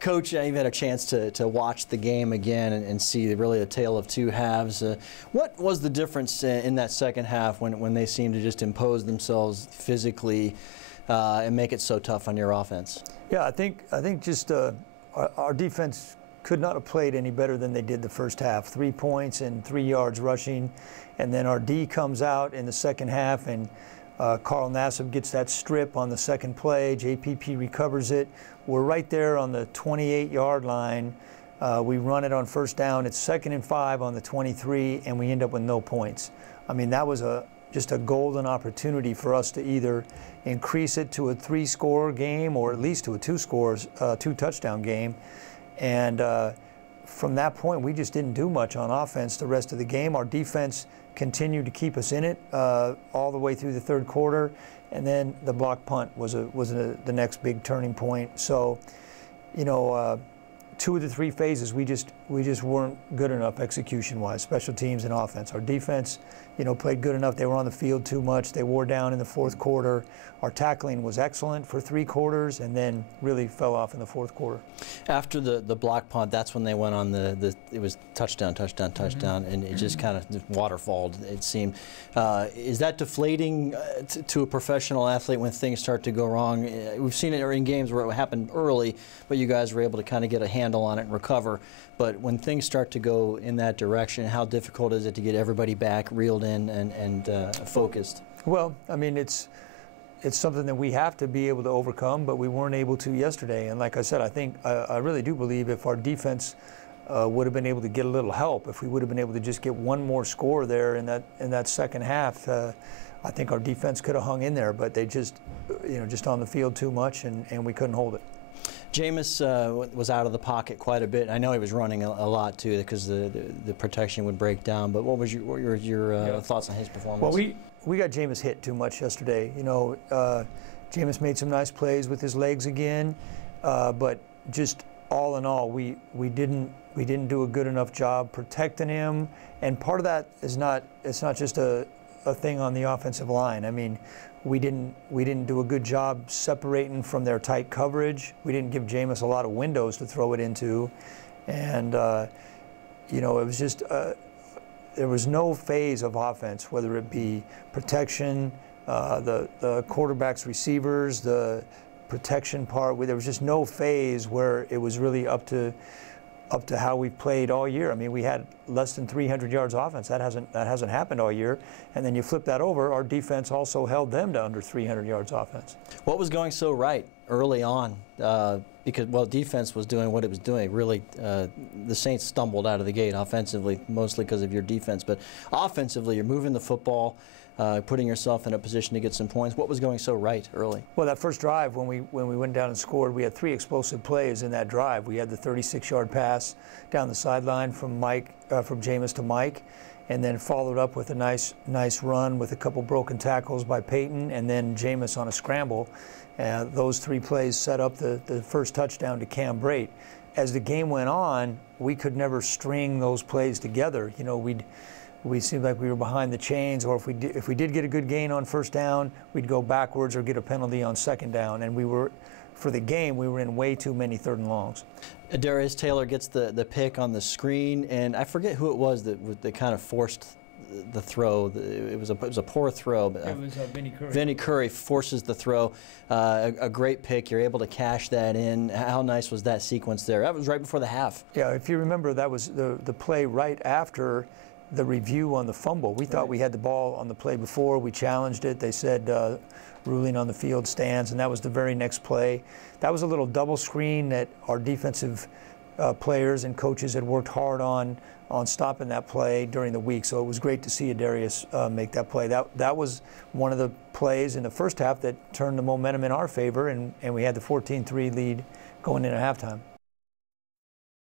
Coach, you've had a chance to watch the game again and see really a tale of two halves. What was the difference in that second half when they seemed to just impose themselves physically and make it so tough on your offense? Yeah, I think just our defense could not have played any better than they did the first half. 3 points and 3 yards rushing, and then our D comes out in the second half, and Carl Nassib gets that strip on the second play. JPP recovers it. We're right there on the 28-yard line. We run it on first down. It's 2nd and 5 on the 23, and we end up with no points. I mean, that was just a golden opportunity for us to either increase it to a 3-score game or at least to a 2-touchdown game. And from that point, we just didn't do much on offense the rest of the game. Our defense continued to keep us in it all the way through the third quarter, and then the block punt was the next big turning point. So, you know, 2 of the 3 phases we just weren't good enough execution-wise, special teams and offense. Our defense, you know, played good enough. They were on the field too much. They wore down in the fourth quarter. Our tackling was excellent for 3 quarters, and then really fell off in the fourth quarter. After the block punt, that's when they went on it was touchdown, and it just kind of waterfalled, it seemed. Is that deflating to a professional athlete when things start to go wrong? We've seen it in games where it happened early, but you guys were able to kind of get a handle on it and recover. But when things start to go in that direction, how difficult is it to get everybody back, reeled in, and focused? Well, I mean, it's something that we have to be able to overcome, but we weren't able to yesterday. And like I said, I really do believe if our defense would have been able to get a little help, if we would have been able to just get one more score there in that second half, I think our defense could have hung in there. But they just on the field too much, and we couldn't hold it. Jameis was out of the pocket quite a bit. I know he was running a lot too because the protection would break down. But what were your thoughts on his performance? Well, we got Jameis hit too much yesterday. You know, Jameis made some nice plays with his legs again, but just all in all, we didn't do a good enough job protecting him. And part of that is it's not just a thing on the offensive line. I mean, we didn't do a good job separating from their tight coverage. We didn't give Jameis a lot of windows to throw it into, and you know, it was just there was no phase of offense, whether it be protection, the quarterback's receivers, the protection part. There was just no phase where it was really up to how we've played all year. I mean, we had less than 300 yards offense. That hasn't happened all year. And then you flip that over, our defense also held them to under 300 yards offense. What was going so right early on? Because, well, defense was doing what it was doing. Really, the Saints stumbled out of the gate offensively, mostly because of your defense. But offensively, you're moving the football, putting yourself in a position to get some points. What was going so right early? Well, that first drive, when we went down and scored, we had 3 explosive plays in that drive. We had the 36-yard pass down the sideline from Jameis to Mike, and then followed up with a nice run with a couple broken tackles by Peyton, and then Jameis on a scramble. Those 3 plays set up the first touchdown to Cam Brate. As the game went on, we could never string those plays together. You know, we seemed like we were behind the chains, or if we did get a good gain on first down, we'd go backwards or get a penalty on second down. And for the game, we were in way too many 3rd and longs. Darius Taylor gets the pick on the screen, and I forget who it was that kind of forced the throw. It was a poor throw. But it was Vinny Curry. Vinny Curry forces the throw. A great pick. You're able to cash that in. How nice was that sequence there? That was right before the half. Yeah, if you remember, that was the play right after the review on the fumble. We thought we had the ball on the play before. We challenged it. They said ruling on the field stands, and that was the very next play. That was a little double screen that our defensive players and coaches had worked hard on stopping that play during the week. So it was great to see Darius make that play. That was one of the plays in the first half that turned the momentum in our favor, and we had the 14-3 lead going into halftime.